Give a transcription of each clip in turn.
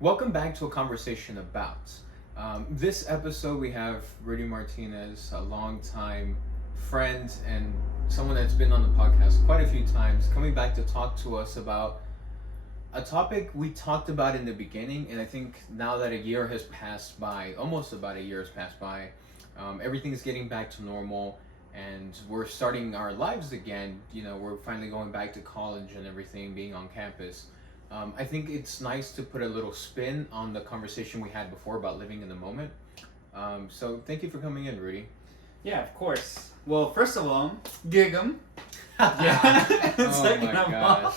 Welcome back to a conversation about. This episode, we have Rudy Martinez, a longtime friend and someone that's been on the podcast quite a few times, coming back to talk to us about a topic we talked about in the beginning. And I think now that a year has passed by, almost about a year has passed by, everything's getting back to normal and we're starting our lives again. We're finally going back to college and everything, being on campus. I think it's nice to put a little spin on the conversation we had before about living in the moment. So thank you for coming in, Rudy. Yeah, of course. Well, first of all, gig 'em. Yeah. And Oh second my of gosh. all,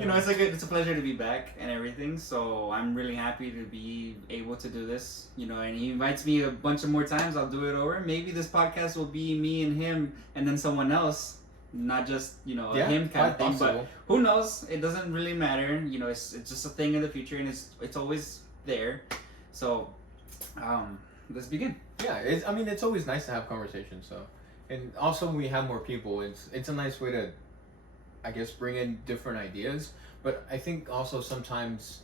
it's a pleasure to be back and everything. So I'm really happy to be able to do this. And he invites me a bunch of more times. I'll do it over. Maybe this podcast will be me and him, and then someone else. Not just a him kind of thing, possible. but who knows? It doesn't really matter. It's just a thing in the future, and it's always there. So, let's begin. Yeah, it's always nice to have conversations. So, and also when we have more people, it's a nice way to, I guess, bring in different ideas. But I think also sometimes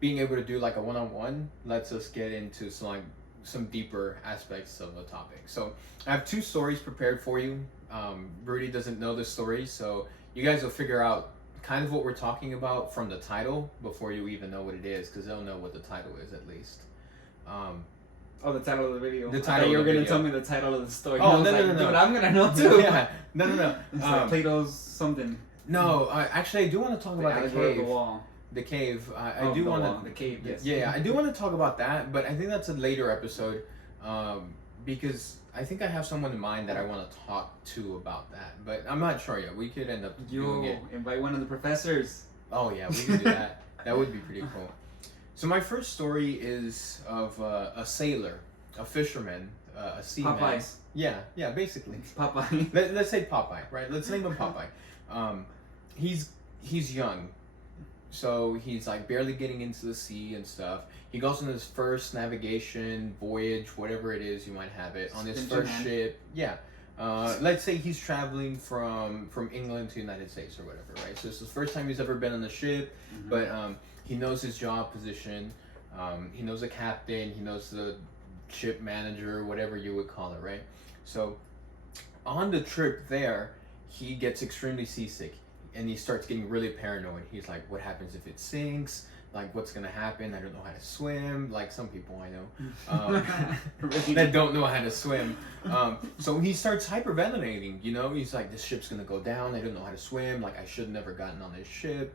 being able to do like a one-on-one lets us get into some deeper aspects of a topic. So I have two stories prepared for you. Rudy doesn't know the story, so you guys will figure out kind of what we're talking about from the title before you even know what it is, because they'll know what the title is at least. Oh, the title of the video. The I title thought you of were the gonna video. tell me the title of the story. Oh, I was no, like, no, no, no. dude, I'm gonna know too. Yeah, no. It's like Plato's something. No, actually, I do want to talk The about the allegory of cave. the wall. The cave. I Oh, do the want wall, to. the cave. Yes. Yeah, I do want to talk about that, but I think that's a later episode, because I think I have someone in mind that I want to talk to about that, but I'm not sure yet. We could end up doing it. Invite one of the professors. Oh yeah, we can do that. That would be pretty cool. So my first story is of a sailor, a fisherman, a seaman. Popeyes. Yeah, basically. It's Popeye. Let's say Popeye, right? Let's name him Popeye. He's young, so he's like barely getting into the sea and stuff. He goes on his first navigation voyage, whatever it is you might have it, on his first ship. Yeah. Let's say he's traveling from England to the United States or whatever, right? So it's the first time he's ever been on the ship, but he knows his job position. He knows the captain. He knows the ship manager, whatever you would call it, right? So on the trip there, he gets extremely seasick and he starts getting really paranoid. He's like, what happens if it sinks? Like, what's gonna happen? I don't know how to swim. Like some people I know that don't know how to swim. So he starts hyperventilating. He's like, this ship's gonna go down. I don't know how to swim. Like I should never gotten on this ship.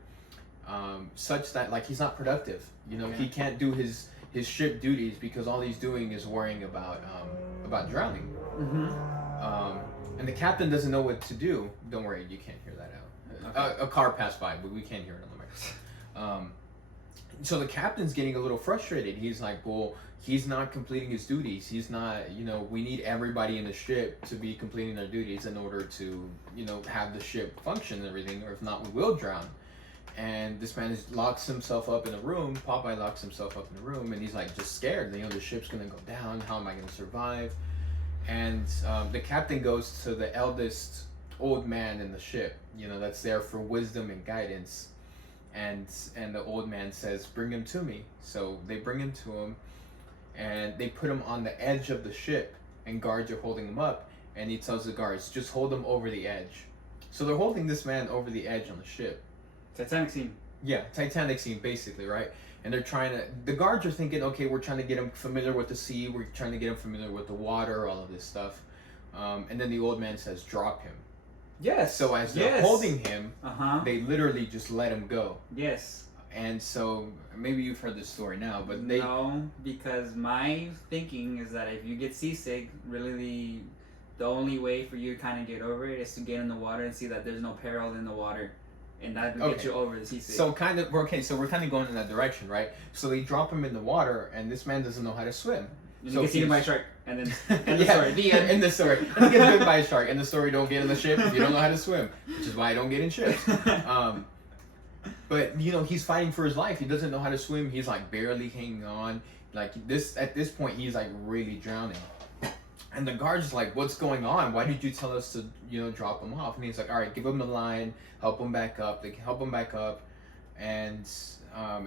Such that like he's not productive. He can't do his ship duties because all he's doing is worrying about drowning. And the captain doesn't know what to do. Don't worry, you can't hear that out. Okay. A car passed by, but we can't hear it on the microphone. So the captain's getting a little frustrated. He's like, well, he's not completing his duties. He's not, we need everybody in the ship to be completing their duties in order to, have the ship function and everything, or if not, we will drown. And this man locks himself up in a room. Popeye locks himself up in a room, and he's like just scared. The ship's gonna go down. How am I gonna survive? And the captain goes to the eldest old man in the ship, that's there for wisdom and guidance. And the old man says, bring him to me. So they bring him to him, and they put him on the edge of the ship, and guards are holding him up. And he tells the guards, just hold him over the edge. So they're holding this man over the edge on the ship. Titanic scene. Yeah, Titanic scene, basically, right? And the guards are thinking, okay, we're trying to get him familiar with the sea, we're trying to get him familiar with the water, all of this stuff. And then the old man says, drop him. Yes. So as they're holding him, they literally just let him go. Yes. And so, maybe you've heard this story now, but No, because my thinking is that if you get seasick, really the only way for you to kind of get over it is to get in the water and see that there's no peril in the water. And that will get you over the seasick. So we're kind of going in that direction, right? So they drop him in the water, and this man doesn't know how to swim. And so he gets eaten by a shark, and then end the story. The end. End the story. And he gets bitten by a shark. And the story, don't get in the ship if you don't know how to swim, which is why I don't get in ships. But he's fighting for his life. He doesn't know how to swim. He's like barely hanging on. Like at this point, he's like really drowning. And the guard's like, what's going on? Why did you tell us to, drop him off? And he's like, all right, give him a line, help him back up. They can help him back up. And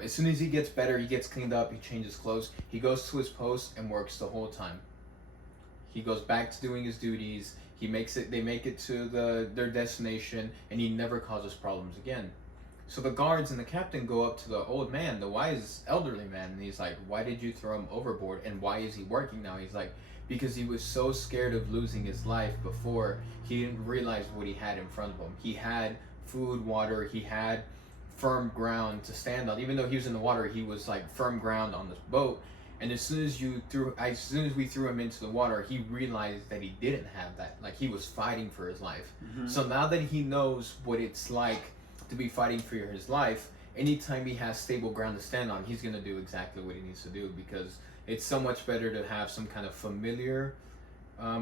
As soon as he gets better, he gets cleaned up, he changes clothes, he goes to his post and works the whole time. He goes back to doing his duties. He makes it. They make it to their destination, and he never causes problems again. So the guards and the captain go up to the old man, the wise elderly man, and he's like, "Why did you throw him overboard? And why is he working now?" He's like, "Because he was so scared of losing his life before, he didn't realize what he had in front of him. He had food, water. He had firm ground to stand on. Even though he was in the water, he was like firm ground on this boat." And as soon as we threw him into the water, he realized that he didn't have that. Like, he was fighting for his life. Mm-hmm. So now that he knows what it's like to be fighting for his life, anytime he has stable ground to stand on, he's gonna do exactly what he needs to do, because it's so much better to have some kind of familiar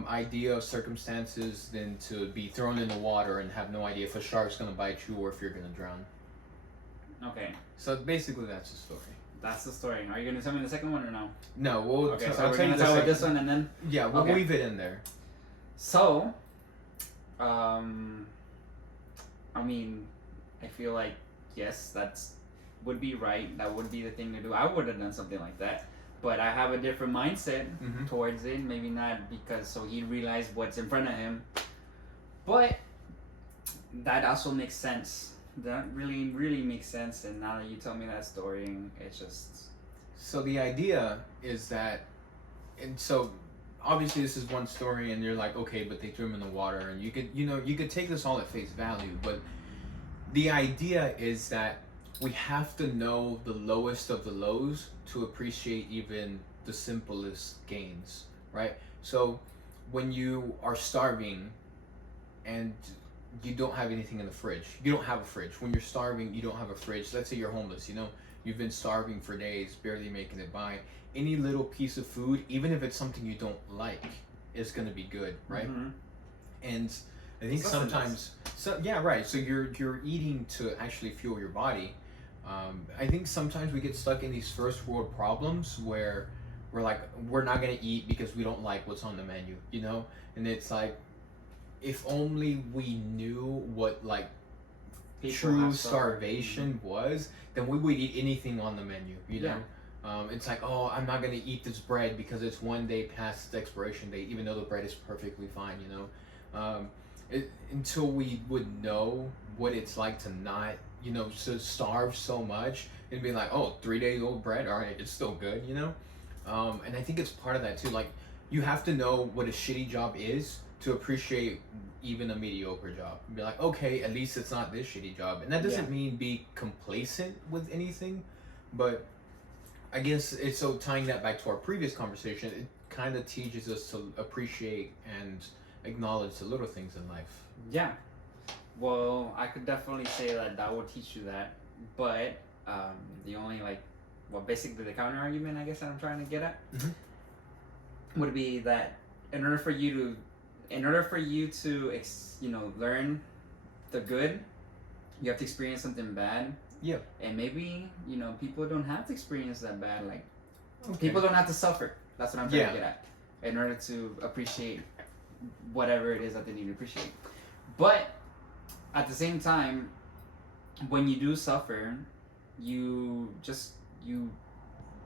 idea of circumstances than to be thrown in the water and have no idea if a shark's gonna bite you or if you're gonna drown. Okay. So basically, that's the story. That's the story. Are you gonna tell me the second one or no? No, we'll. Okay, so I'll we're tell you gonna the talk about second. this one and then. Yeah, we'll Okay. leave it in there. So, I mean, I feel like yes, would be right. That would be the thing to do. I would have done something like that, but I have a different mindset towards it. Maybe not because so he realized what's in front of him, but that also makes sense. That really, really makes sense. And now that you tell me that story, it's just. So the idea is that, and so obviously this is one story, and you're like, okay, but they threw him in the water, and you could take this all at face value, but the idea is that we have to know the lowest of the lows to appreciate even the simplest gains, right? So when you are starving and you don't have anything in the fridge, you don't have a fridge. When you're starving, you don't have a fridge. Let's say you're homeless, you've been starving for days, barely making it by. Any little piece of food, even if it's something you don't like, is going to be good, right? Mm-hmm. And I think sometimes, right. So you're eating to actually fuel your body. I think sometimes we get stuck in these first world problems where we're like, we're not gonna eat because we don't like what's on the menu, And it's like, if only we knew what like true starvation was, then we would eat anything on the menu, It's like, oh, I'm not gonna eat this bread because it's one day past its expiration date, even though the bread is perfectly fine, until we would know what it's like to not, to starve so much and be like, oh, 3 days old bread, all right, it's still good, And I think it's part of that too. Like, you have to know what a shitty job is to appreciate even a mediocre job. Be like, okay, at least it's not this shitty job. And that doesn't mean be complacent with anything, but I guess it's so tying that back to our previous conversation, it kind of teaches us to appreciate and acknowledge the little things in life. Yeah. Well, I could definitely say that will teach you that, but the only basically the counter argument I guess that I'm trying to get at would be that in order for you to learn the good, you have to experience something bad. Yeah. And maybe people don't have to experience that bad. Like people don't have to suffer. That's what I'm trying to get at. In order to appreciate whatever it is that they need to appreciate. But at the same time, when you do suffer, you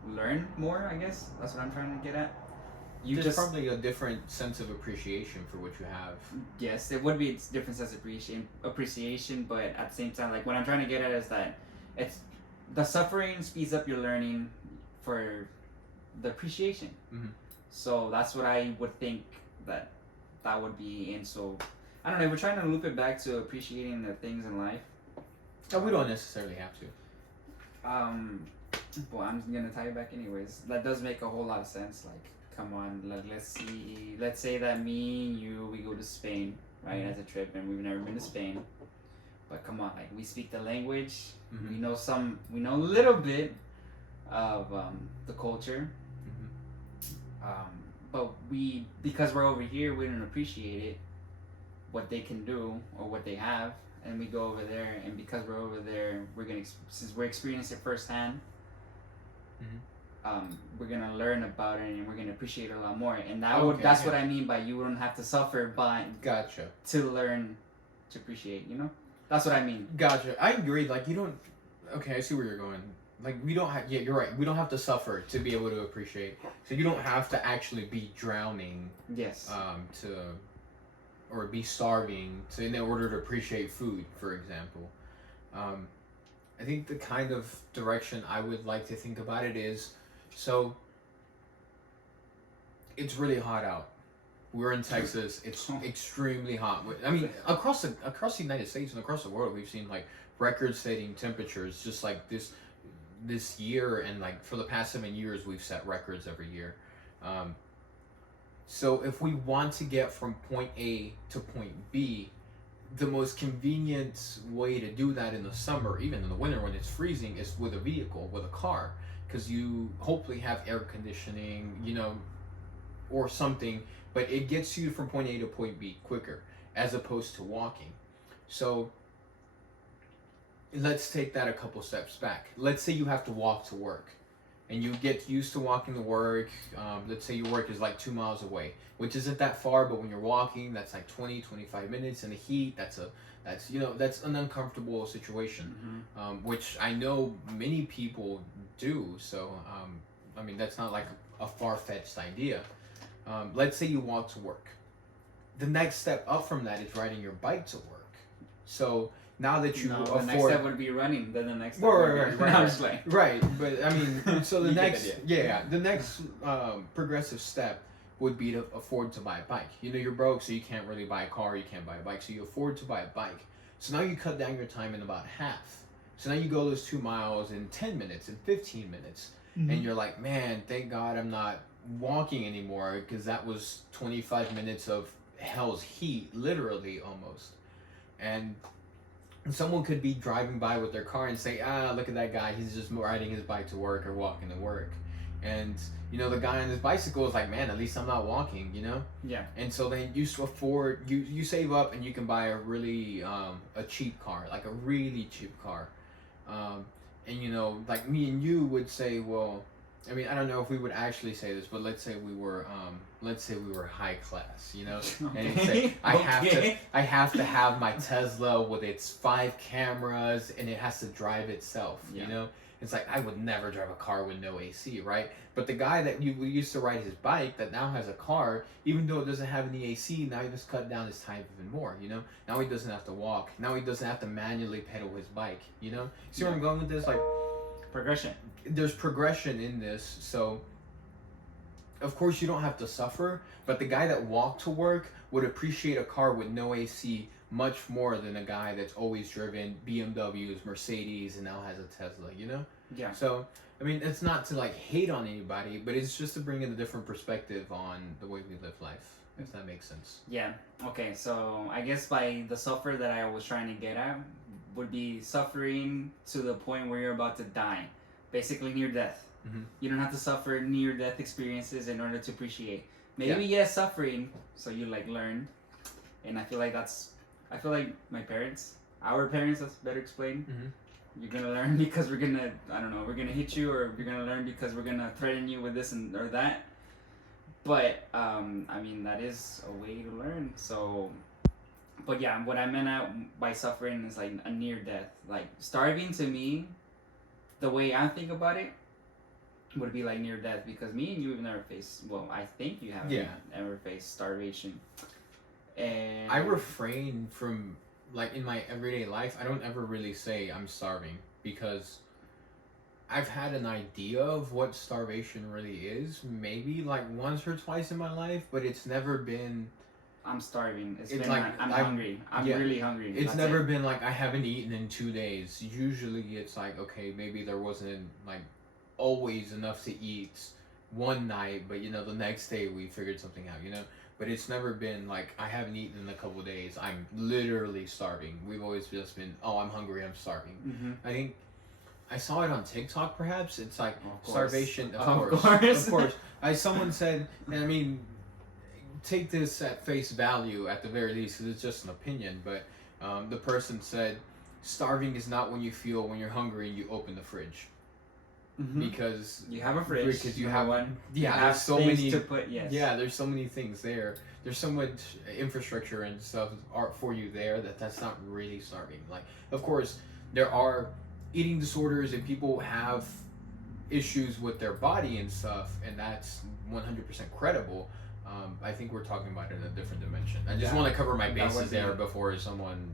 learn more, I guess. That's what I'm trying to get at. There's probably a different sense of appreciation for what you have. Yes, it would be a different sense of appreciation, but at the same time, like what I'm trying to get at is that it's the suffering speeds up your learning for the appreciation. Mm-hmm. So that's what I would think that would be. And so I don't know, we're trying to loop it back to appreciating the things in life. No, we don't necessarily have to. Well, I'm gonna tie it back anyways. That does make a whole lot of sense. Like, come on, let's say that me and you, we go to Spain, right, as a trip, and we've never been to Spain. But come on, like, we speak the language, we know a little bit of the culture. But because we're over here, we don't appreciate it, what they can do or what they have, and we go over there, and because we're over there, since we're experiencing it firsthand, we're gonna learn about it and we're gonna appreciate it a lot more. And that's what I mean by you don't have to suffer, but Gotcha. to learn to appreciate. That's what I mean. Gotcha. I agree. Like, you don't. Okay, I see where you're going. like we don't have. Yeah, you're right. We don't have to suffer to be able to appreciate. So you don't have to actually be drowning. Yes. To or be starving to in order to appreciate food, for example. I think the kind of direction I would like to think about it is, so it's really hot out. We're in Texas. It's extremely hot. I mean, across the United States and across the world, we've seen like record-setting temperatures. Just like this year, and like for the past 7 years, we've set records every year. So if we want to get from point A to point B, the most convenient way to do that in the summer, even in the winter when it's freezing, is with a vehicle, with a car, because you hopefully have air conditioning, or something, but it gets you from point A to point B quicker, as opposed to walking. So let's take that a couple steps back. Let's say you have to walk to work, and you get used to walking to work. Let's say your work is like 2 miles away, which isn't that far, but when you're walking, that's like 20-25 minutes in the heat. That's an uncomfortable situation, which I know many people do. So I mean, that's not like a far-fetched idea. Let's say you walk to work. The next step up from that is riding your bike to work. So now that you afford, the next step would be running. Then the next step right. But I mean, so the next progressive step would be to afford to buy a bike. You're broke, so you can't really buy a car. You can't buy a bike, so you afford to buy a bike. So now you cut down your time in about half. So now you go those 2 miles in 10 minutes, in 15 minutes, and you're like, man, thank God I'm not walking anymore, because that was 25 minutes of hell's heat, literally, almost. And someone could be driving by with their car and say, look at that guy, he's just riding his bike to work or walking to work. And the guy on his bicycle is like, man, at least I'm not walking, Yeah. And so then you afford, you save up, and you can buy a really a cheap car, like a really cheap car. And like me and you would say, well, I mean, I don't know if we would actually say this, but let's say we were high class, and say I have to have my Tesla with its 5 cameras, and it has to drive itself, It's like, I would never drive a car with no AC, right? But the guy that we used to ride his bike, that now has a car, even though it doesn't have any AC, now he just cut down his time even more, Now he doesn't have to walk. Now he doesn't have to manually pedal his bike, See where I'm going with this? Like, progression. There's progression in this, so of course you don't have to suffer, but the guy that walked to work would appreciate a car with no AC much more than a guy that's always driven BMWs, Mercedes, and now has a Tesla, Yeah. So, I mean, it's not to like hate on anybody, but it's just to bring in a different perspective on the way we live life, if that makes sense. Yeah. Okay, so I guess by the suffer that I was trying to get at would be suffering to the point where you're about to die. Basically near death. You don't have to suffer near death experiences in order to appreciate. Maybe yes, suffering, so you like learn. And I feel like my parents, our parents, that's better explained. You're gonna learn because we're gonna hit you, or you're gonna learn because we're gonna threaten you with this or that. But I mean, that is a way to learn. So, but yeah, what I meant by suffering is like a near death. Like starving to me, the way I think about it, would be like near death, because me and you have never faced. Well, I think you haven't ever faced starvation. And I refrain from, like, in my everyday life, I don't ever really say I'm starving, because I've had an idea of what starvation really is, maybe like once or twice in my life, but it's never been, I'm starving. It's been like I'm hungry. I'm really hungry. It's never been like I haven't eaten in 2 days. Usually it's like, okay, maybe there wasn't like always enough to eat one night, but the next day we figured something out, But it's never been like I haven't eaten in a couple of days, I'm literally starving. We've always just been, oh, I'm hungry, I'm starving. I think I saw it on TikTok, perhaps. It's like starvation. Of course. Someone said, and I mean, take this at face value at the very least, because it's just an opinion. But the person said, starving is not when you feel when you're hungry and you open the fridge. Because you have a fridge. Because you have one. Yeah, there's so many to put. Yes. Yeah, there's so many things there. There's so much infrastructure and stuff for you there that's not really starving. Like, of course, there are eating disorders and people have issues with their body and stuff, and that's 100% credible. I think we're talking about it in a different dimension. I just want to cover my bases there before someone,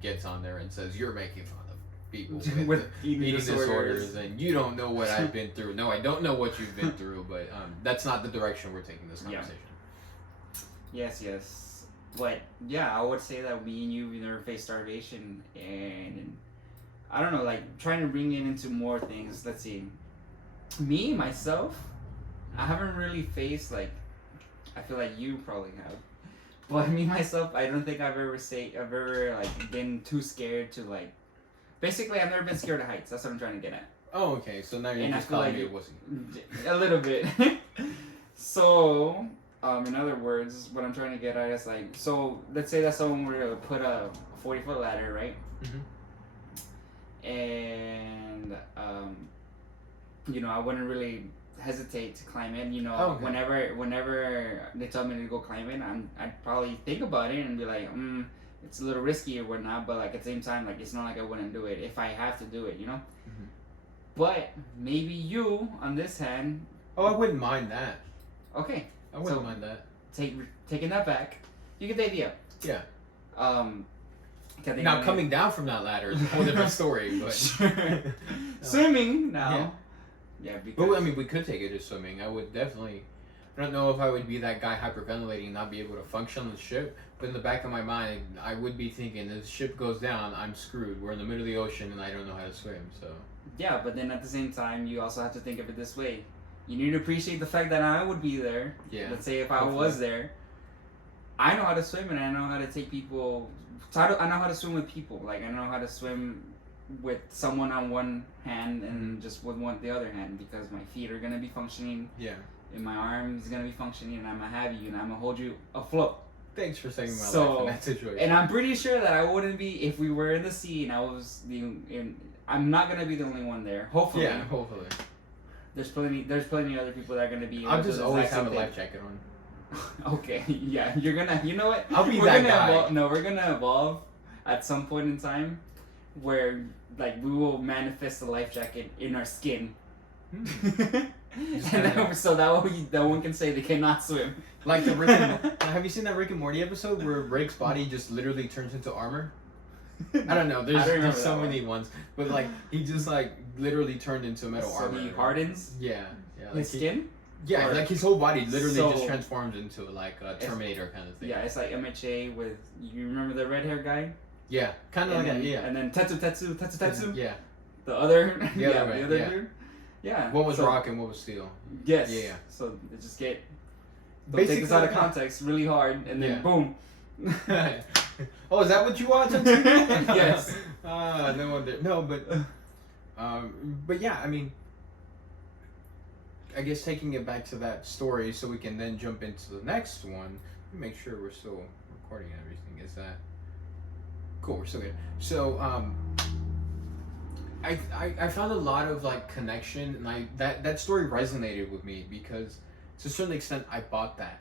gets on there and says you're making fun of people with eating disorders and you don't know what I've been through. No, I don't know what you've been through, but that's not the direction we're taking this conversation. Yes. But yeah, I would say that me and you never faced starvation, and I don't know, like trying to bring it into more things. Let's see. Me, myself, I haven't really faced, like, I feel like you probably have. But me, myself, I don't think I've ever like, been too scared to, like, basically, I've never been scared of heights. That's what I'm trying to get at. Oh, okay. So now you're just calling me a wussy. A little bit. So, in other words, what I'm trying to get at is, like, so let's say that someone were to put a 40-foot ladder, right? Mm-hmm. And, I wouldn't really hesitate to climb it. Whenever they tell me to go climb it, I'd probably think about it and be like, it's a little risky or whatnot, but like at the same time, like it's not like I wouldn't do it if I have to do it, Mm-hmm. But maybe you, on this hand. Oh, I wouldn't mind that. Okay. I wouldn't mind that. Taking that back, you get the idea. Yeah. Now coming down from that ladder is a whole different story, but swimming now. Yeah, because... But I mean, we could take it to swimming. I would definitely. I don't know if I would be that guy hyperventilating and not be able to function on the ship, but in the back of my mind, I would be thinking, if the ship goes down, I'm screwed. We're in the middle of the ocean and I don't know how to swim, so. Yeah, but then at the same time, you also have to think of it this way. You need to appreciate the fact that I would be there. Yeah. Let's say if I was there, I know how to swim and I know how to take people. I know how to swim with people. Like, I know how to swim with someone on one hand and just with the other hand, because my feet are gonna be functioning. Yeah. And my arm is gonna be functioning, and I'm gonna have you, and I'm gonna hold you afloat. Thanks for saving my life in that situation. And I'm pretty sure that I wouldn't be if we were in the sea and I was I'm not gonna be the only one there. Hopefully. Yeah, hopefully. There's plenty of other people that are gonna be. I'll just always have a life jacket on. Okay, yeah, you're gonna. You know what? I'll be that guy. We're gonna evolve at some point in time, where like we will manifest the life jacket in our skin. So that way no one can say they cannot swim. Like the have you seen that Rick and Morty episode where Rick's body just literally turns into armor? I don't know. There's so many ones, but like he just like literally turned into metal armor. So he hardens. Yeah. Like his skin. Yeah, like his whole body literally just transforms into like a Terminator kind of thing. Yeah, it's like MHA with, you remember the red hair guy? Yeah, kind of like that. Yeah. And then Tetsu. Yeah. The other. The other dude. Yeah. What was rock and what was steel? Yes. Yeah. So they just they'll take this out of context really hard, and then boom. Oh, is that what you watch on TV? Yes. No wonder. No, but yeah, I mean, I guess taking it back to that story, so we can then jump into the next one. Let me make sure we're still recording and everything. Is that cool? We're still good. So, I found a lot of like connection, and that story resonated with me because to a certain extent I bought that.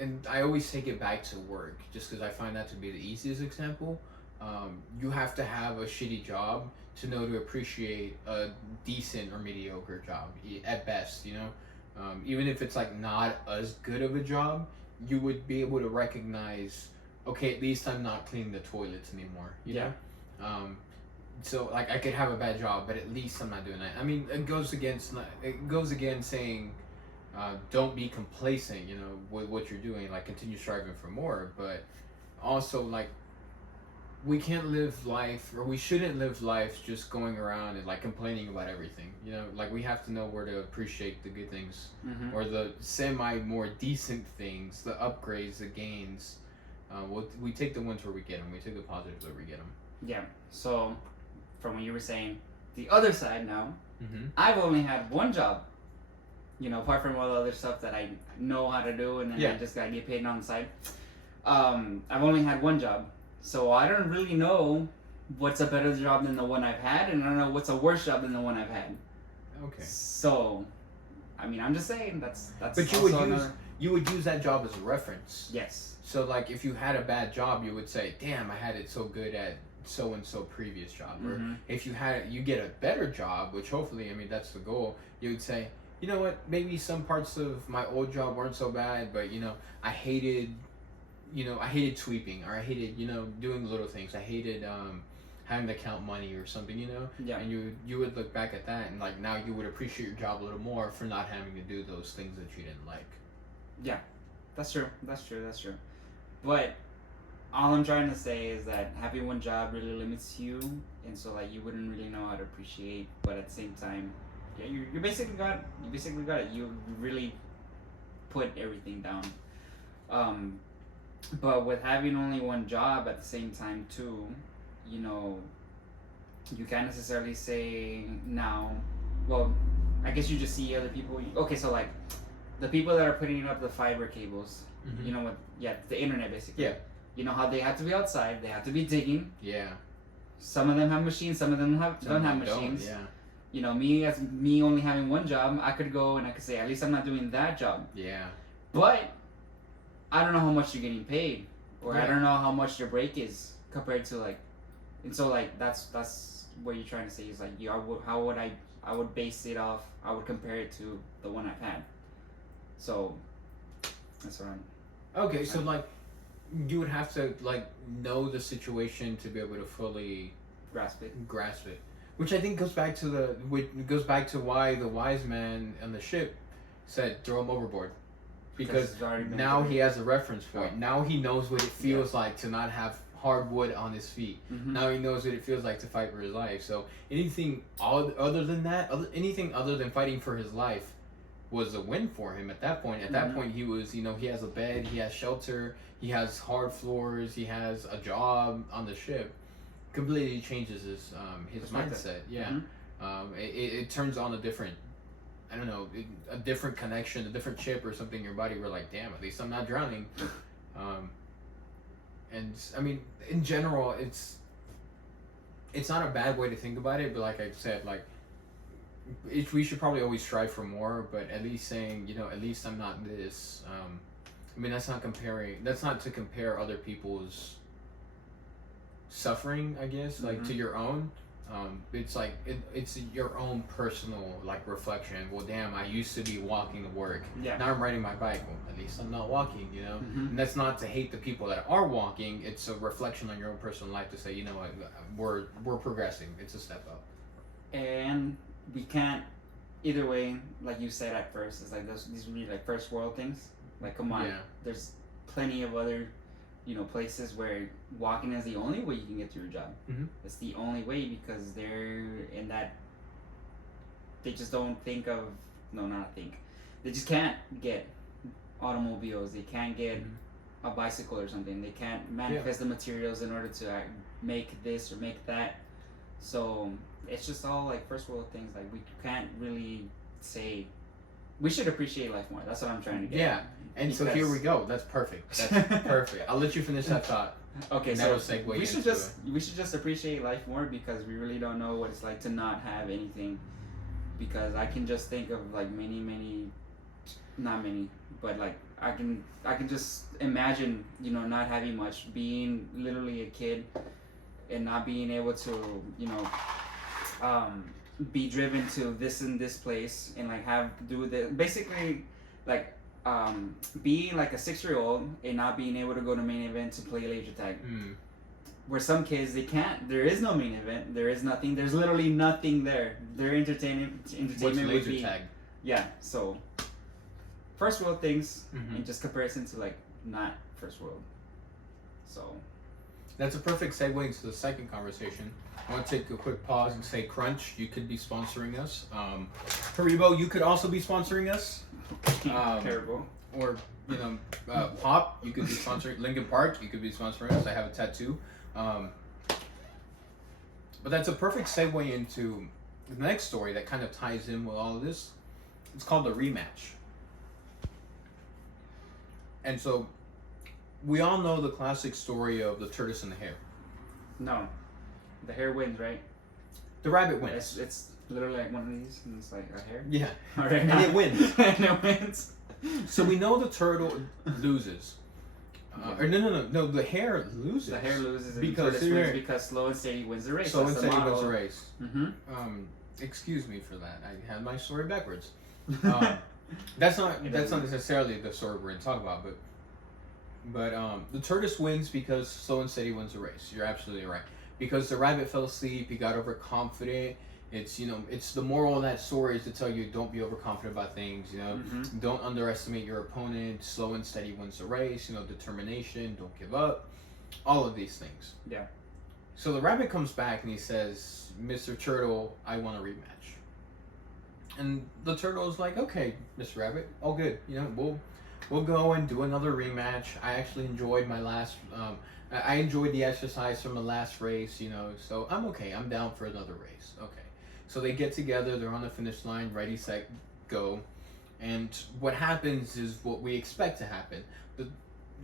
And I always take it back to work just because I find that to be the easiest example. You have to have a shitty job to know to appreciate a decent or mediocre job at best, even if it's like not as good of a job, you would be able to recognize, okay, at least I'm not cleaning the toilets anymore, you know? So like I could have a bad job, but at least I'm not doing that. I mean, it goes again saying, don't be complacent, with what you're doing. Like, continue striving for more, but also like we can't live life, or we shouldn't live life just going around and like complaining about everything. Like we have to know where to appreciate the good things, or the more decent things, the upgrades, the gains. We take the ones where we get them. We take the positives where we get them. Yeah. So, from what you were saying, the other side now, I've only had one job. Apart from all the other stuff that I know how to do, and then I just gotta get paid on the side. I've only had one job, so I don't really know what's a better job than the one I've had, and I don't know what's a worse job than the one I've had. Okay. So, I mean, I'm just saying that's. But you would use that job as a reference. Yes. So like, if you had a bad job, you would say, "Damn, I had it so good at so and so previous job, or Mm-hmm. if you get a better job, which hopefully, I mean, that's the goal. You would say, you know what, maybe some parts of my old job weren't so bad, but I hated, I hated sweeping, or I hated, doing little things. I hated having to count money or something, Yeah. and you would look back at that, and like now you would appreciate your job a little more for not having to do those things that you didn't like. Yeah, that's true. That's true. That's true. But all I'm trying to say is that having one job really limits you, and so like you wouldn't really know how to appreciate. But at the same time, yeah, you basically got it. You really put everything down. Um, but with having only one job at the same time too, you know, you can't necessarily say now. Well, I guess you just see other people. Okay, so like the people that are putting up the fiber cables. Mm-hmm. You know what? Yeah, the internet basically. Yeah. You know how they have to be outside. They have to be digging. Yeah. Some of them have machines. Some of them don't have machines. Yeah. You know, me only having one job, I could go and I could say at least I'm not doing that job. Yeah. But I don't know how much you're getting paid, or Yeah. I don't know how much your break is compared to like, and so like that's what you're trying to say is like how would I would base it off. I would compare it to the one I've had. So that's what I'm. Okay, so like you would have to like know the situation to be able to fully grasp it, which I think goes back to why the wise man on the ship said throw him overboard, because now he has a reference point. Now he knows what it feels like to not have hard wood on his feet. Mm-hmm. Now he knows what it feels like to fight for his life. So anything other than that, anything other than fighting for his life was a win for him at that point. At that point, he was, he has a bed, he has shelter, he has hard floors, he has a job on the ship. Completely changes his mindset. Yeah. Mm-hmm. It turns on a different, I don't know, a different connection, a different chip or something in your body. We're like, damn, at least I'm not drowning. And I mean, in general, it's not a bad way to think about it. But like I said, like, we should probably always strive for more, but at least saying, at least I'm not this. I mean, that's not to compare other people's suffering, I guess, like to your own. It's like it's your own personal like reflection. Well, damn, I used to be walking to work. Yeah. Now I'm riding my bike. Well, at least I'm not walking. Mm-hmm. And that's not to hate the people that are walking. It's a reflection on your own personal life to say, you know what, we're progressing. It's a step up. And we can't, either way, like you said at first, it's like these really like first world things. Like, come on, there's plenty of other, places where walking is the only way you can get to your job. Mm-hmm. It's the only way because they're in that. They just don't think of They just can't get automobiles. They can't get a bicycle or something. They can't manifest the materials in order to make this or make that. So it's just all like first world things. Like we can't really say. We should appreciate life more. That's what I'm trying to get. Yeah, and so here we go. That's perfect. That's perfect. I'll let you finish that thought. Okay, and so we should just appreciate life more because we really don't know what it's like to not have anything. Because I can just think of like not many, but like I can just imagine not having much, being literally a kid, and not being able to be driven to this and this place and like have to do the basically like being like a 6-year-old and not being able to go to main event to play laser tag. Where some kids they can't. There is no main event. There is nothing. There's literally nothing there. Their entertainment What's would laser be tag? Yeah. So first world things in just comparison to like not first world. So that's a perfect segue into the second conversation. I want to take a quick pause and say, Crunch, you could be sponsoring us. Haribo, you could also be sponsoring us. Terrible. Or Pop, you could be sponsoring. Lincoln Park, you could be sponsoring us. I have a tattoo. But that's a perfect segue into the next story that kind of ties in with all of this. It's called the Rematch. And so, we all know the classic story of the tortoise and the hare. No. The hare wins, right? The rabbit wins. It's literally like one of these, and it's like a hare. Yeah. All right. And it wins. And it wins. So we know the turtle loses. Yeah. Or no. The hare loses. The hare loses and because the tortoise wins because Slow and Steady wins the race. Slow and That's the Steady wins model. the race. Mm-hmm. Excuse me for that. I had my story backwards. That's not necessarily the story we're gonna talk about, but the tortoise wins because Slow and Steady wins the race. You're absolutely right. Because the rabbit fell asleep, he got overconfident. It's it's the moral of that story is to tell you don't be overconfident about things. Mm-hmm. Don't underestimate your opponent. Slow and Steady wins the race. Determination. Don't give up. All of these things. Yeah. So the rabbit comes back and he says, "Mr. Turtle, I want a rematch." And the turtle is like, "Okay, Mr. Rabbit, all good. We'll go and do another rematch. I actually enjoyed my last. I enjoyed the exercise from the last race. So I'm okay. I'm down for another race. Okay." So they get together. They're on the finish line. Ready, set, go. And what happens is what we expect to happen.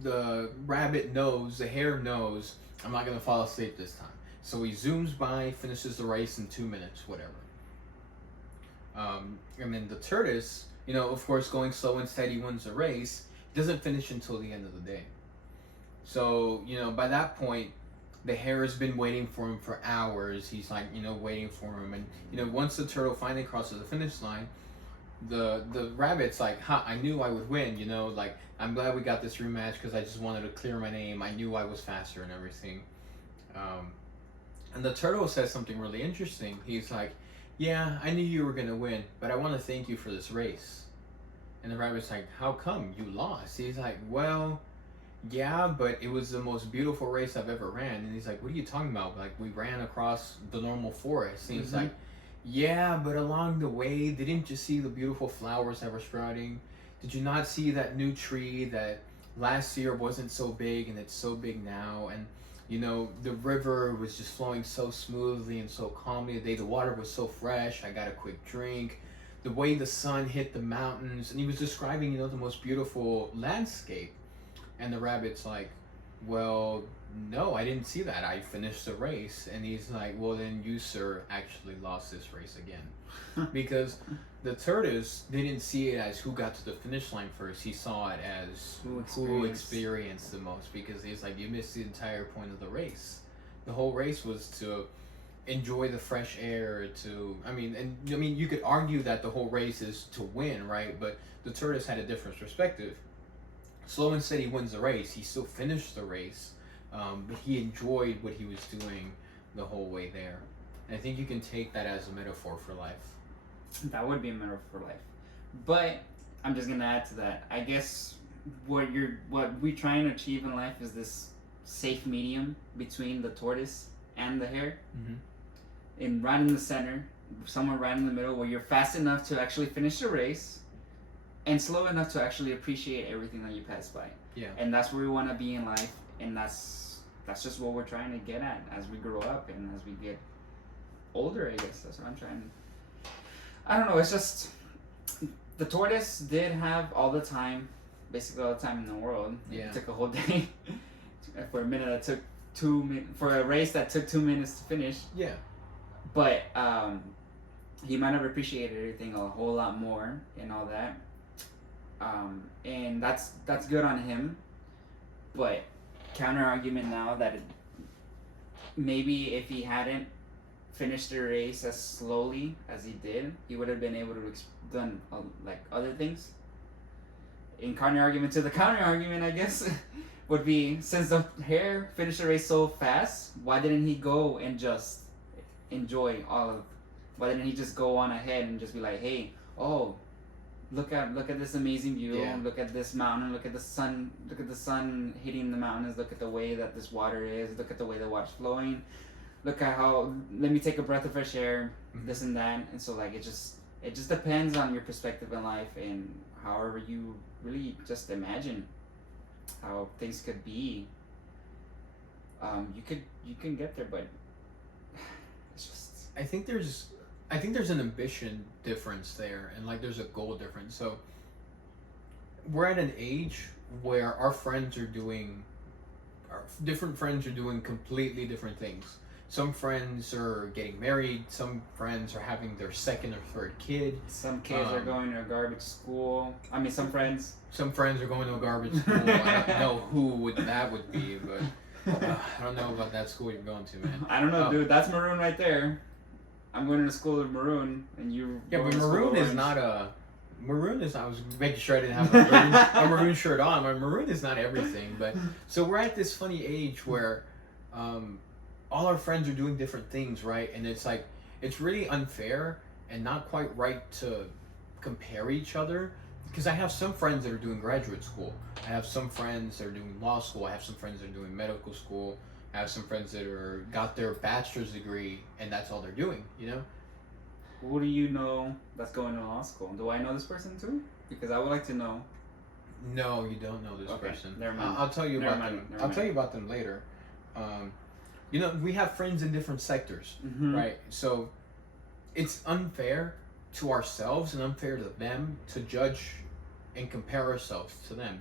The rabbit knows. The hare knows. I'm not gonna fall asleep this time. So he zooms by, finishes the race in 2 minutes, whatever. And then the tortoise, of course, going slow and steady wins the race, doesn't finish until the end of the day. So, by that point, the hare has been waiting for him for hours. He's like, waiting for him. And, once the turtle finally crosses the finish line, the rabbit's like, I knew I would win, like, I'm glad we got this rematch because I just wanted to clear my name. I knew I was faster and everything. And the turtle says something really interesting. He's like, "Yeah, I knew you were going to win, but I want to thank you for this race." And the rabbit's like, "How come? You lost." He's like, "Well, yeah, but it was the most beautiful race I've ever ran." And he's like, "What are you talking about? Like, we ran across the normal forest." And he's Mm-hmm. like, "Yeah, but along the way, didn't you see the beautiful flowers that were sprouting? Did you not see that new tree that last year wasn't so big and it's so big now? And the river was just flowing so smoothly and so calmly today. The water was so fresh. I got a quick drink. The way the sun hit the mountains." And he was describing, the most beautiful landscape. And the rabbit's like, "Well, no, I didn't see that. I finished the race." And he's like, "Well, then you, sir, actually lost this race again." Because the tortoise didn't see it as who got to the finish line first. He saw it as who experienced the most. Because he's like, you missed the entire point of the race. The whole race was to enjoy the fresh air. You could argue that the whole race is to win, right? But the tortoise had a different perspective. Slow and Steady wins the race. He still finished the race, but he enjoyed what he was doing the whole way there. And I think you can take that as a metaphor for life. That would be a metaphor for life. But I'm just gonna add to that. I guess what we try and achieve in life is this safe medium between the tortoise and the hare. Mm-hmm. And right in the center, somewhere right in the middle, where you're fast enough to actually finish the race, and slow enough to actually appreciate everything that you pass by. Yeah. And that's where we want to be in life, and that's just what we're trying to get at as we grow up and as we get older. I guess that's what I'm trying. I don't know. It's just the tortoise did have all the time, basically all the time in the world. Yeah. It took a whole day. For a minute, that took 2 minutes. For a race that took 2 minutes to finish. Yeah. But he might have appreciated everything a whole lot more and all that. And that's good on him. But counter argument now that maybe if he hadn't finished the race as slowly as he did, he would have been able to done like other things. In counter argument to the counter argument, I guess, would be, since the hare finished the race so fast, why didn't he go and just enjoy why didn't he just go on ahead and just be like, hey, look at this amazing view, Yeah. Look at this mountain, look at the sun hitting the mountains, look at the way that this water is, look at the way the water's flowing, look at how, let me take a breath of fresh air, Mm-hmm. this and that. And so like it just depends on your perspective in life and however you really just imagine how things could be. You can get there, but it's just, I think there's an ambition difference there, and like there's a goal difference. So we're at an age where our different friends are doing completely different things. Some friends are getting married. Some friends are having their second or third kid. Some kids are going to a garbage school. I mean, some friends. Some friends are going to a garbage school. I don't know who that would be, but I don't know about that school you're going to, man. I don't know, dude. That's maroon right there. I'm going to school of maroon, and you. Yeah, but maroon is not a. Maroon is. I was making sure I didn't have a maroon shirt on. My maroon is not everything, but so we're at this funny age where, all our friends are doing different things, right? And it's like it's really unfair and not quite right to compare each other. Because I have some friends that are doing graduate school. I have some friends that are doing law school. I have some friends that are doing medical school. I have some friends that are got their bachelor's degree and that's all they're doing. You know. Who do you know that's going to law school? Do I know this person too? Because I would like to know. No, you don't know this person. Never mind. I'll tell you about them. I'll tell you about them later. You know, we have friends in different sectors, right? So it's unfair to ourselves and unfair to them to judge and compare ourselves to them,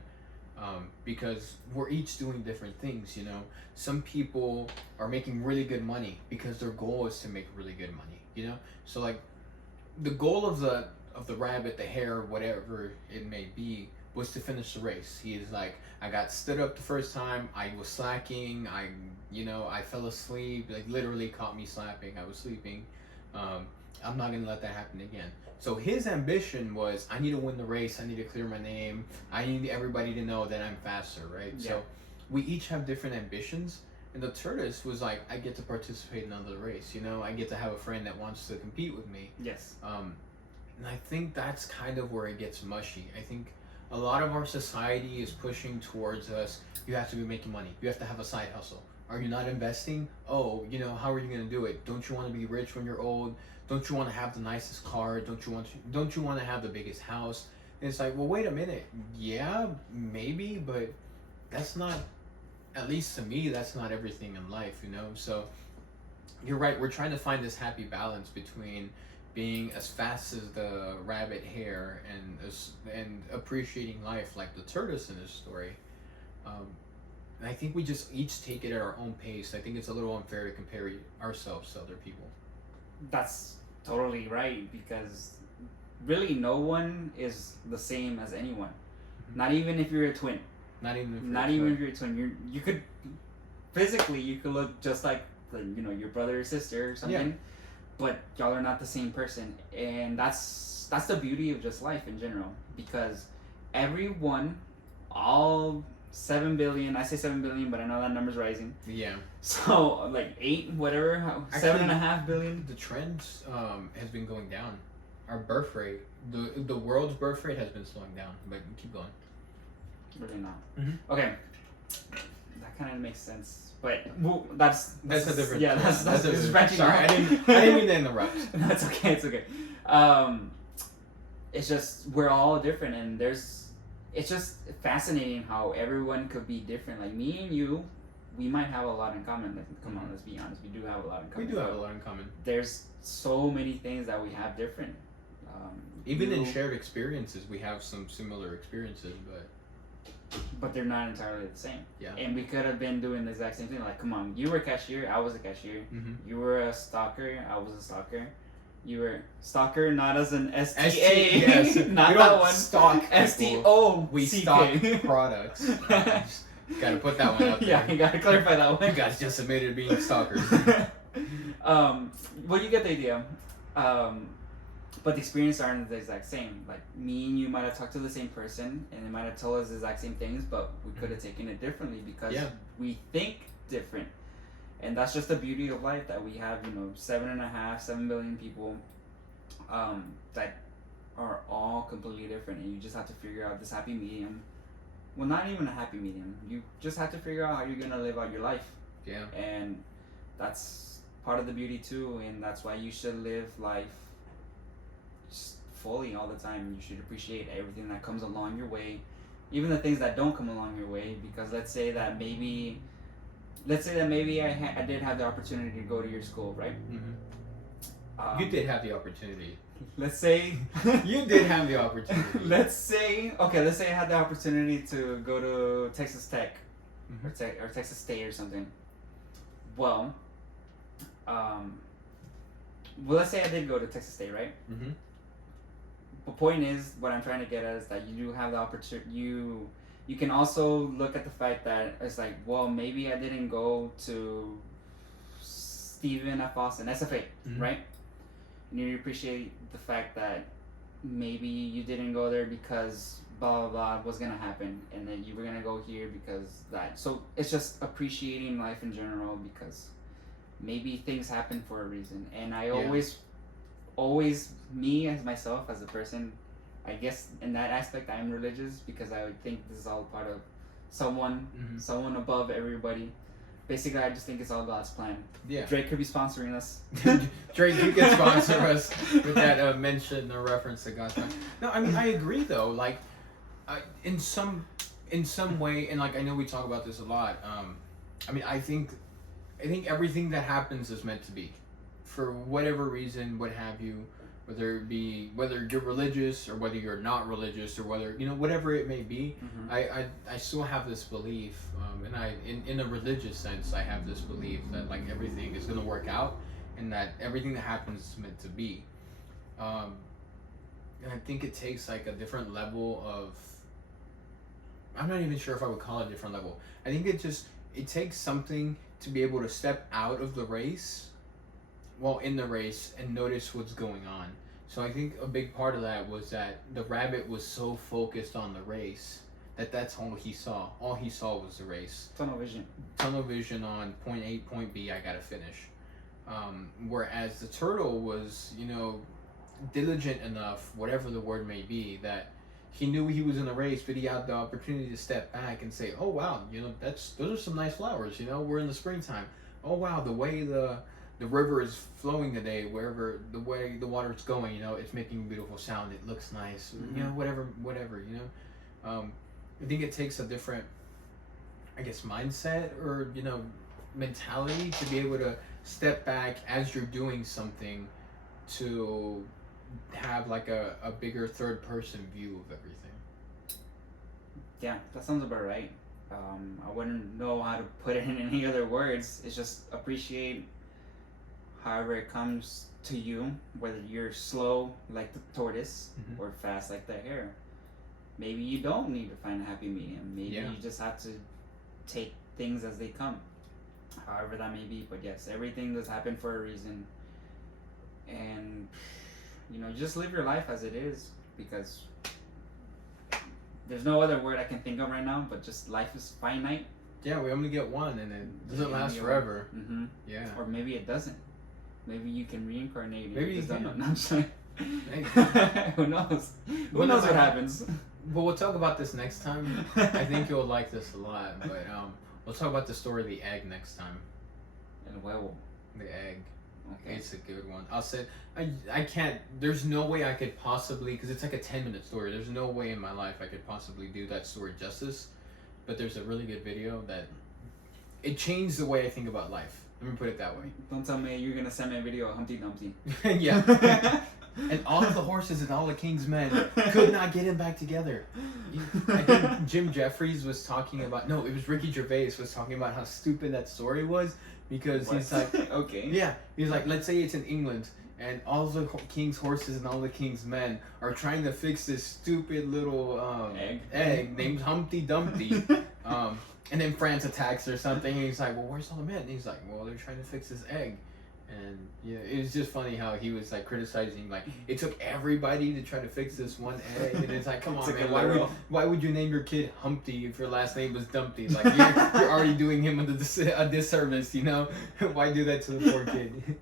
because we're each doing different things. You know, some people are making really good money because their goal is to make really good money. You know, so like the goal of the rabbit, the hare, whatever it may be, was to finish the race. He is like, I got stood up the first time, I was slacking, I fell asleep, like literally caught me slapping, I was sleeping. I'm not gonna let that happen again. So his ambition was, I need to win the race, I need to clear my name, I need everybody to know that I'm faster, right? Yeah. So we each have different ambitions. And the tortoise was like, I get to participate in another race, you know, I get to have a friend that wants to compete with me. Yes. And I think that's kind of where it gets mushy. I think a lot of our society is pushing towards us, you have to be making money, you have to have a side hustle. Are you not investing? Oh, you know, how are you going to do it? Don't you want to be rich when you're old? Don't you want to have the nicest car? Don't you want to have the biggest house? And it's like, well, wait a minute. Yeah, maybe, but that's not, at least to me, that's not everything in life, you know? So you're right. We're trying to find this happy balance between being as fast as the rabbit hare and appreciating life like the tortoise in this story. And I think we just each take it at our own pace. I think it's a little unfair to compare ourselves to other people. That's totally right, because really no one is the same as anyone. Not even if you're a twin. Not even if you're a twin. You could physically you could look just like your brother or sister or something, yeah. But y'all are not the same person, and that's the beauty of just life in general. Because everyone, all 7 billion, I say 7 billion, but I know that number's rising. Yeah. So like 8, whatever, 7.5 billion. The trend has been going down. Our birth rate, the world's birth rate has been slowing down. But keep going. Really not. Mm-hmm. Okay, that kind of makes sense, but that's a different. Yeah, that's a different. Sorry, I didn't mean to interrupt. That's okay. It's okay. It's just we're all different, and it's just fascinating how everyone could be different. Like me and you, we might have a lot in common. Like, come on, let's be honest. We do have a lot in common. We do have a lot in common. There's so many things that we have different. Even in shared experiences, we have some similar experiences, but they're not entirely the same. Yeah. And we could have been doing the exact same thing. Like, come on, you were a cashier, I was a cashier. Mm-hmm. You were a stalker, I was a stalker. You were stalker, not as an S-T-A. Yes. Not we that don't one. Stock S-T-O. We stock products. Gotta put that one out there. Yeah, you gotta clarify that one. You guys just admitted being stalkers. Well, you get the idea. But the experiences aren't the exact same. Like, me and you might have talked to the same person, and they might have told us the exact same things, but we could have taken it differently because we think different. And that's just the beauty of life, that we have, 7 billion people that are all completely different, and you just have to figure out this happy medium. Well, not even a happy medium. You just have to figure out how you're going to live out your life. Yeah. And that's part of the beauty, too, and that's why you should live life fully all the time. You should appreciate everything that comes along your way, even the things that don't come along your way. Because let's say that maybe I did have the opportunity to go to your school, right? Mm-hmm. You did have the opportunity. Let's say you did have the opportunity. Let's say I had the opportunity to go to Texas Tech, mm-hmm. or Texas State or something. Well, well, let's say I did go to Texas State, right? Mm-hmm. The point is, what I'm trying to get at is that you do have the opportunity. You can also look at the fact that it's like, well, maybe I didn't go to Stephen F. Austin SFA, Mm-hmm. right? And you appreciate the fact that maybe you didn't go there because blah blah blah was gonna happen, and then you were gonna go here because that. So it's just appreciating life in general because maybe things happen for a reason. And I always me as myself as a person, I guess in that aspect I'm religious because I would think this is all part of someone someone above everybody. Basically, I just think it's all God's plan. Yeah. Drake could be sponsoring us. Drake, you can sponsor us with that mention or reference to God's plan. No, I mean I agree though. Like, in some way, and like I know we talk about this a lot. I mean I think everything that happens is meant to be, for whatever reason, what have you. Whether you're religious or whether you're not religious or whether whatever it may be, I still have this belief, and in a religious sense I have this belief that like everything is gonna work out, and that everything that happens is meant to be. And I think it takes like a different level of. I'm not even sure if I would call it a different level. I think it takes something to be able to step out of the race. Well, in the race and notice what's going on. So I think a big part of that was that the rabbit was so focused on the race that's all he saw. All he saw was the race. Tunnel vision. Tunnel vision on point A, point B. I gotta finish. Whereas the turtle was, diligent enough, whatever the word may be, that he knew he was in a race, but he had the opportunity to step back and say, "Oh wow, those are some nice flowers. We're in the springtime. Oh wow, the way the river is flowing today, wherever the way the water's going, it's making a beautiful sound. It looks nice. Whatever. I think it takes a different, I guess, mindset or mentality to be able to step back as you're doing something, to have like a bigger third person view of everything. Yeah, that sounds about right. I wouldn't know how to put it in any other words. It's just appreciate however it comes to you, whether you're slow like the tortoise or fast like the hare. Maybe you don't need to find a happy medium. Maybe you just have to take things as they come, however that may be. But yes, everything does happen for a reason, and just live your life as it is, because there's no other word I can think of right now, but just life is finite. Yeah, we only get one, and it doesn't last forever. Yeah. Or maybe it doesn't. Maybe you can reincarnate. Maybe you can. No, I'm sorry. Who knows? Who knows what happens? Well, we'll talk about this next time. I think you'll like this a lot, but we'll talk about the story of the egg next time. El huevo. The egg. Okay. It's a good one. I'll say I can't. There's no way I could possibly, because it's like a 10-minute story. There's no way in my life I could possibly do that story justice. But there's a really good video that it changed the way I think about life. Let me put it that way. Don't tell me you're gonna send me a video of Humpty Dumpty. Yeah. And all of the horses and all the king's men could not get him back together. I think Jim Jeffries was talking about. No, it was Ricky Gervais was talking about how stupid that story was, because he's like, okay. Yeah, he's like, let's say it's in England, and all the king's horses and all the king's men are trying to fix this stupid little egg named Humpty Dumpty. And then France attacks or something, and he's like, well, where's all the men? And he's like, well, they're trying to fix this egg. And it was just funny how he was like criticizing, like, it took everybody to try to fix this one egg, and it's like, come on, man, why would you name your kid Humpty if your last name was Dumpty? Like, you're already doing him a disservice, Why do that to the poor kid?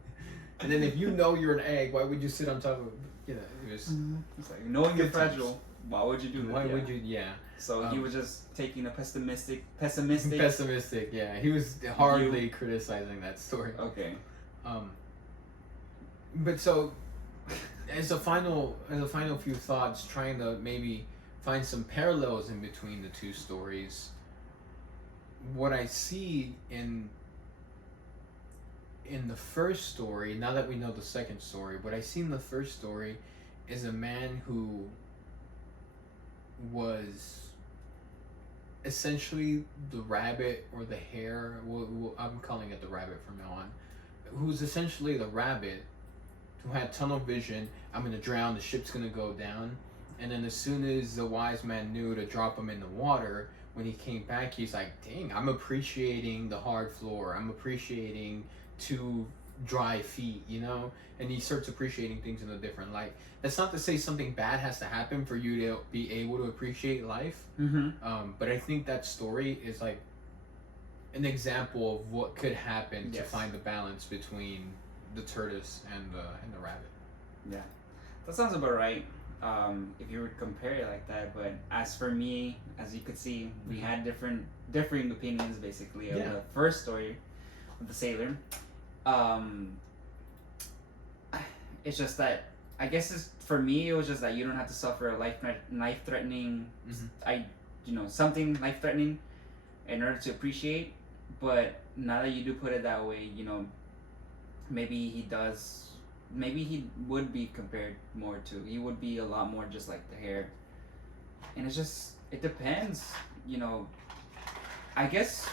And then if you're an egg, why would you sit on top of, it was. It's like, knowing you're fragile, why would you do that? Why would you? Yeah. So he was just taking a pessimistic. Pessimistic, yeah. He was hardly criticizing that story. Okay. But so, as a final few thoughts, trying to maybe find some parallels in between the two stories. What I see in the first story, now that we know the second story, what I see in the first story is a man who was essentially the rabbit or the hare. I'm calling it the rabbit from now on. who's essentially the rabbit who had tunnel vision. I'm gonna drown. The ship's gonna go down. And then as soon as the wise man knew to drop him in the water, when he came back, he's like, "Dang, I'm appreciating the hard floor. I'm appreciating two dry feet, you know." And he starts appreciating things in a different light. That's not to say something bad has to happen for you to be able to appreciate life. But I think that story is like an example of what could happen to find the balance between the tortoise and the rabbit. Yeah, that sounds about right. If you would compare it like that, but as for me, as you could see, we had differing opinions basically of the first story of the sailor. It's just that I guess for me it was just that you don't have to suffer a life threatening, something life threatening in order to appreciate. But now that you do put it that way, maybe he would be compared more to. He would be a lot more just like the hare. And it depends, I guess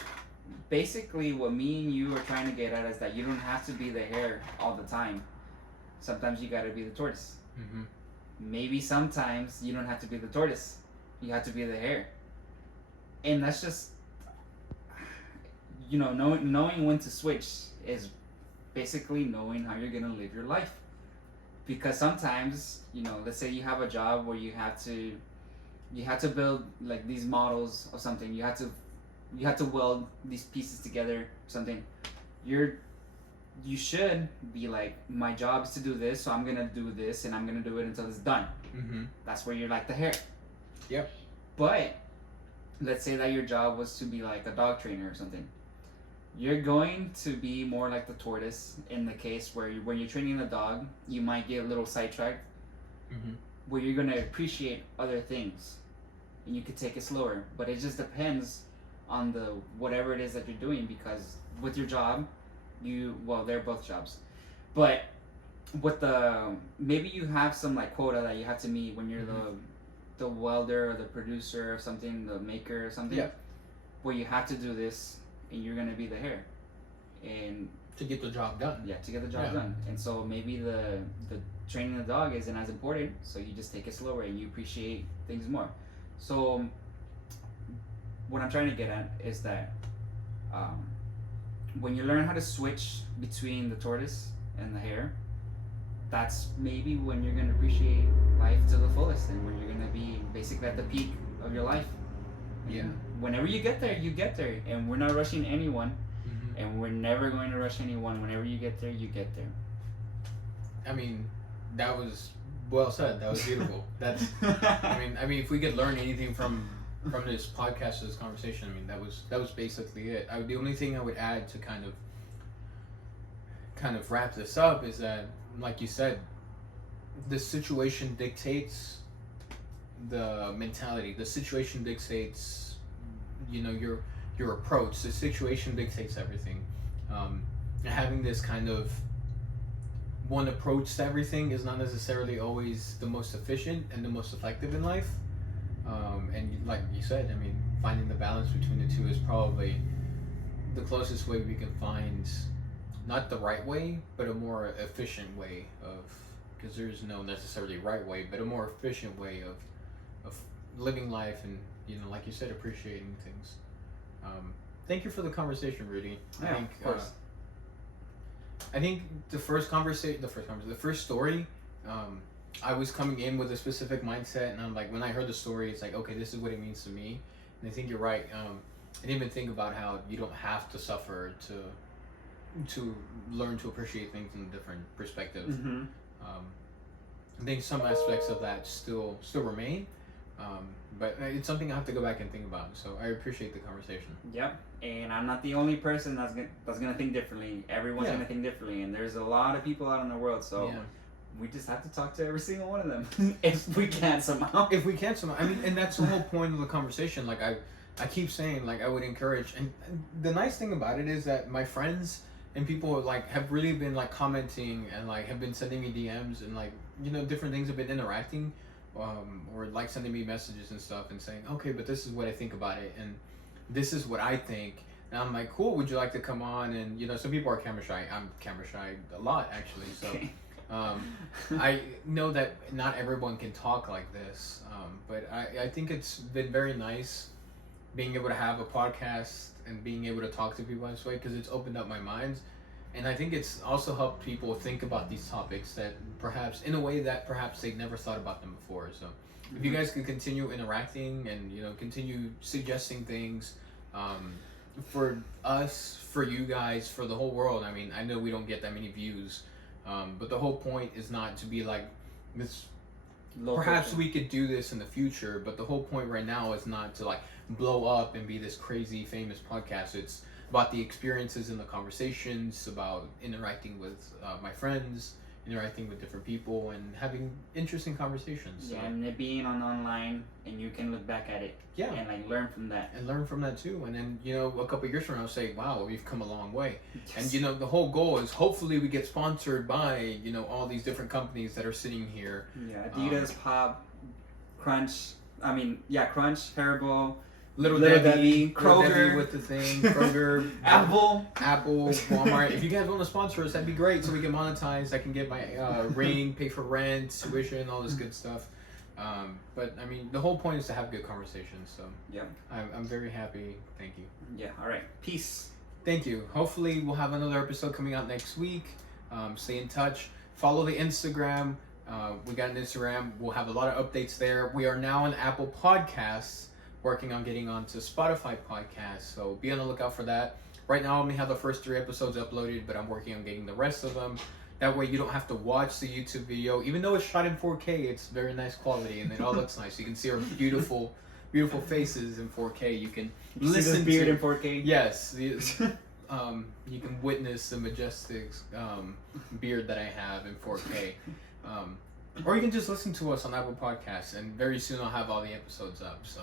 basically what me and you are trying to get at is that you don't have to be the hare all the time. Sometimes you gotta be the tortoise. Maybe sometimes you don't have to be the tortoise. You have to be the hare. And that's just, knowing when to switch is basically knowing how you're gonna live your life. Because sometimes, let's say you have a job where you have to build like these models or something. You have to weld these pieces together or something. You should be like, my job is to do this, so I'm gonna do this and I'm gonna do it until it's done. That's where you're like the hare. Yep. But let's say that your job was to be like a dog trainer or something. You're going to be more like the tortoise in the case where when you're training a dog, you might get a little sidetracked, where you're going to appreciate other things, and you could take it slower. But it just depends on whatever it is that you're doing, because with your job, they're both jobs, but with maybe you have some like quota that you have to meet when you're the welder or the producer or something, the maker or something, where you have to do this. And you're gonna be the hare, and to get the job done. Yeah, to get the job done. And so maybe the training the dog isn't as important, so you just take it slower and you appreciate things more. So what I'm trying to get at is that when you learn how to switch between the tortoise and the hare, that's maybe when you're gonna appreciate life to the fullest, and when you're gonna be basically at the peak of your life. Yeah. Whenever you get there, and we're not rushing anyone, and we're never going to rush anyone. Whenever you get there, you get there. I mean, that was well said. That was beautiful. That's. I mean, if we could learn anything from this podcast, this conversation, I mean, that was basically it. The only thing I would add to kind of wrap this up is that, like you said, the situation dictates the mentality. The situation dictates, your approach. The situation dictates everything. Having this kind of one approach to everything is not necessarily always the most efficient and the most effective in life. And like you said, I mean, finding the balance between the two is probably the closest way we can find, not the right way, but a more efficient way of, because there's no necessarily right way, but a more efficient way of living life and, like you said, appreciating things. Thank you for the conversation, Rudy. Yeah, of course. I think the first story, I was coming in with a specific mindset, and I'm like, when I heard the story, it's like, okay, this is what it means to me. And I think you're right. I didn't even think about how you don't have to suffer to learn to appreciate things in a different perspective. I think some aspects of that still remain. But it's something I have to go back and think about. So I appreciate the conversation. Yep, and I'm not the only person that's gonna think differently. Everyone's gonna think differently, and there's a lot of people out in the world. So we just have to talk to every single one of them if we can somehow. I mean, and that's the whole point of the conversation. Like I keep saying, like, I would encourage, and the nice thing about it is that my friends and people like have really been like commenting and like have been sending me DMs and like different things have been interacting. Or like sending me messages and stuff and saying, okay, but this is what I think about it, and this is what I think And I'm like, cool, would you like to come on? And, you know, some people are camera shy. I'm camera shy a lot, actually. So Okay. I know that not everyone can talk like this. But I think it's been very nice being able to have a podcast and being able to talk to people this way because it's opened up my mind. And I think it's also helped people think about these topics that perhaps, in a way that perhaps they never thought about them before. So if you guys could continue interacting and, you know, continue suggesting things, for us, for you guys, for the whole world. I mean, I know we don't get that many views, but the whole point is not to be like this. Local Perhaps thing. we could do this in the future, but the whole point right now is not to like blow up and be this crazy famous podcast. It's about the experiences and the conversations, about interacting with my friends, interacting with different people, and having interesting conversations. So. Yeah, and it being on online, and you can look back at it. Yeah. And like learn from that. And learn from that too, and then, you know, a couple of years from now say, wow, we've come a long way. And, you know, the whole goal is hopefully we get sponsored by, you know, all these different companies that are sitting here. Yeah, Adidas, Pop, Crunch. I mean, yeah, Crunch, Haribo, Little Debbie, Debbie Kroger. with the thing, Kroger, Apple. Walmart. If you guys want to sponsor us, that'd be great, so we can monetize. I can get my ring, pay for rent, tuition, all this good stuff. But I mean, the whole point is to have good conversations. So Yeah. I'm very happy. Thank you. Yeah. All right. Peace. Thank you. Hopefully, we'll have another episode coming out next week. Stay in touch. Follow the Instagram. We got an Instagram. We'll have a lot of updates there. We are now on Apple Podcasts, working on getting onto Spotify Podcasts. So be on the lookout for that. Right now, I only have the first 3 episodes uploaded, but I'm working on getting the rest of them. That way, you don't have to watch the YouTube video. Even though it's shot in 4K, it's very nice quality, and it all looks nice. You can see our beautiful, beautiful faces in 4K. You can listen See this beard to in 4K. Yes, you can witness the majestic beard that I have in 4K. Or you can just listen to us on Apple Podcasts, and very soon I'll have all the episodes up. So,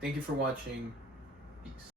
thank you for watching. Peace.